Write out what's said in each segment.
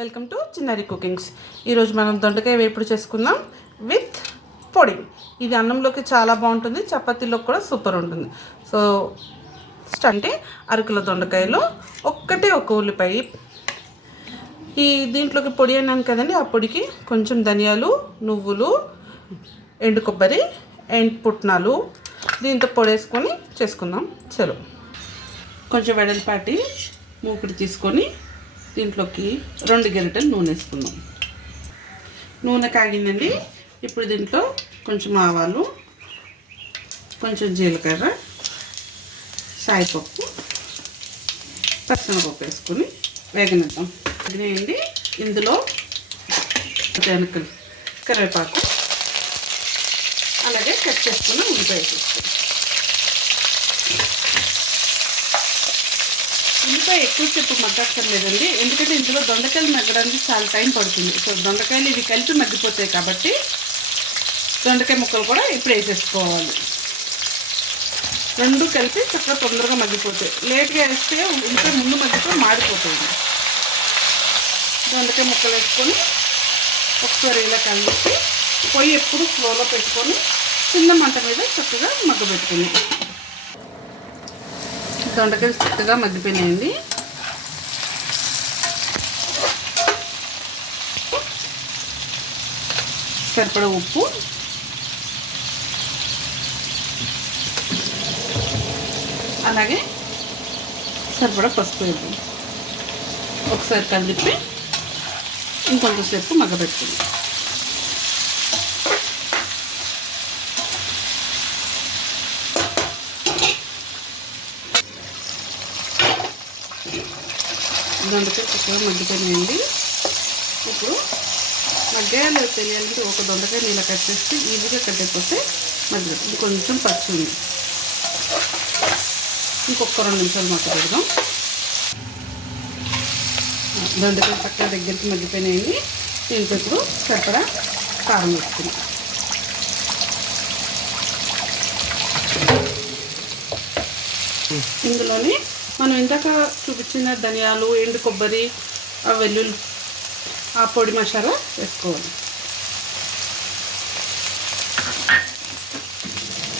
Welcome to చిన్నారి cookings. ఈరోజు మనం దొండకాయ వేపుడు చేసుకుందాం విత్ పొడి. ఇది అన్నంలోకి చాలా బాగుంటుంది, చపాతీలోకి కూడా సూపర్ ఉంటుంది. సో అంటే అరకిలో దొండకాయలు, ఒక ఉల్లిపాయ. ఈ దీంట్లోకి పొడి అన్నాను కదండి, ఆ పొడికి కొంచెం ధనియాలు, నువ్వులు, ఎండు కొబ్బరి, ఎండు పుట్నాలు దీంతో పొడి వేసుకొని చేసుకుందాం. చలో, కొంచెం వెడల్పాటి మూకుడు తీసుకొని దీంట్లోకి 2 గరిటెలు నూనె వేసుకుందాం. నూనె కాగిందండి. ఇప్పుడు దీంట్లో కొంచెం ఆవాలు, కొంచెం జీలకర్ర, సాయిపప్పు, పచ్చనపప్పు వేసుకొని వేగనిద్దాం. వేగనేయండి. ఇందులో కరివేపాకు, అలాగే కట్ చేసుకున్న ఉల్లిపాయ వేసుకుంటాం. ఉల్లిపాయ ఎక్కువసేపు మగ్గక్కర్లేదండి, ఎందుకంటే ఇందులో దొండకాయలు మగ్గడానికి చాలా టైం పడుతుంది. సో దొండకాయలు ఇవి కలిపి మగ్గిపోతాయి కాబట్టి దొండకాయ ముక్కలు కూడా ఇప్పుడు వేసేసుకోవాలి. రెండు కలిపి చక్కగా తొందరగా మగ్గిపోతాయి. లేట్గా వేస్తే ఉల్లిపాయ ముందు మగ్గిపోయి మాడిపోతుంది. దొండకాయ ముక్కలు వేసుకొని ఒకసారి ఇలా కలిపి పొయ్యి ఎప్పుడు స్లోలో పెట్టుకొని చిన్న మంట మీద చక్కగా మగ్గబెట్టుకుని. దొండకాయలు చక్కగా మగ్గిపోయినాయండి. సరిపడా ఉప్పు, అలాగే సరిపడా పసుపు వేద్దాం. ఒకసారి కలిపి ఇంకొంచెంసేపు మగ్గబెట్టుకుందాం. దొండకాయ చక్కగా మగ్గిపోయినాయండి. ఇప్పుడు మగ్గాయలు తెలియాలంటే ఒక దొండకాయ నీళ్ళ కట్ చేస్తే ఈజీగా కట్ అయిపోతే మగ్గిపోతుంది. ఇది కొంచెం పచ్చి ఉంది, ఇంకొక 2 నిమిషాలు మగ్గ పెడదాం. దొండకాయ చక్కగా దగ్గరికి మగ్గిపోయినాయండి. దీంట్లో ఇప్పుడు సరిపడా కారం వేసుకుందాం. ఇందులోని మనం ఇందాక చూపించిన ధనియాలు, ఎండు కొబ్బరి, వెల్లుల్లి, ఆ పొడి మసాలా వేసుకోవాలి.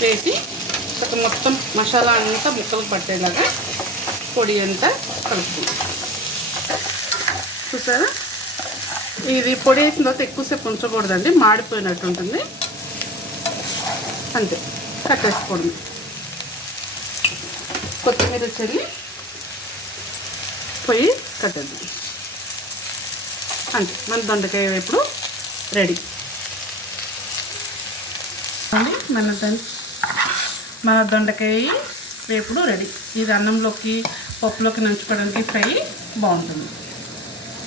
వేసి మొత్తం మసాలా అంతా ముక్కలు పట్టేలాగా పొడి అంతా కలుపుకుందాం. చూసారా, ఇది పొడి వేసిన తర్వాత ఎక్కువసేపు ఉంచకూడదండి, మాడిపోయినట్టు ఉంటుంది. అంతే, కట్టేసుకోవడం. కొత్తిమీర చల్లి పొయ్యి కట్టేద్దాం. అంతే, మన దొండకాయ వేపుడు రెడీ. మన దొండకాయ వేపుడు రెడీ. ఇది అన్నంలోకి, పప్పులోకి నంచుకోవడానికి ఫ్రై బాగుంటుంది.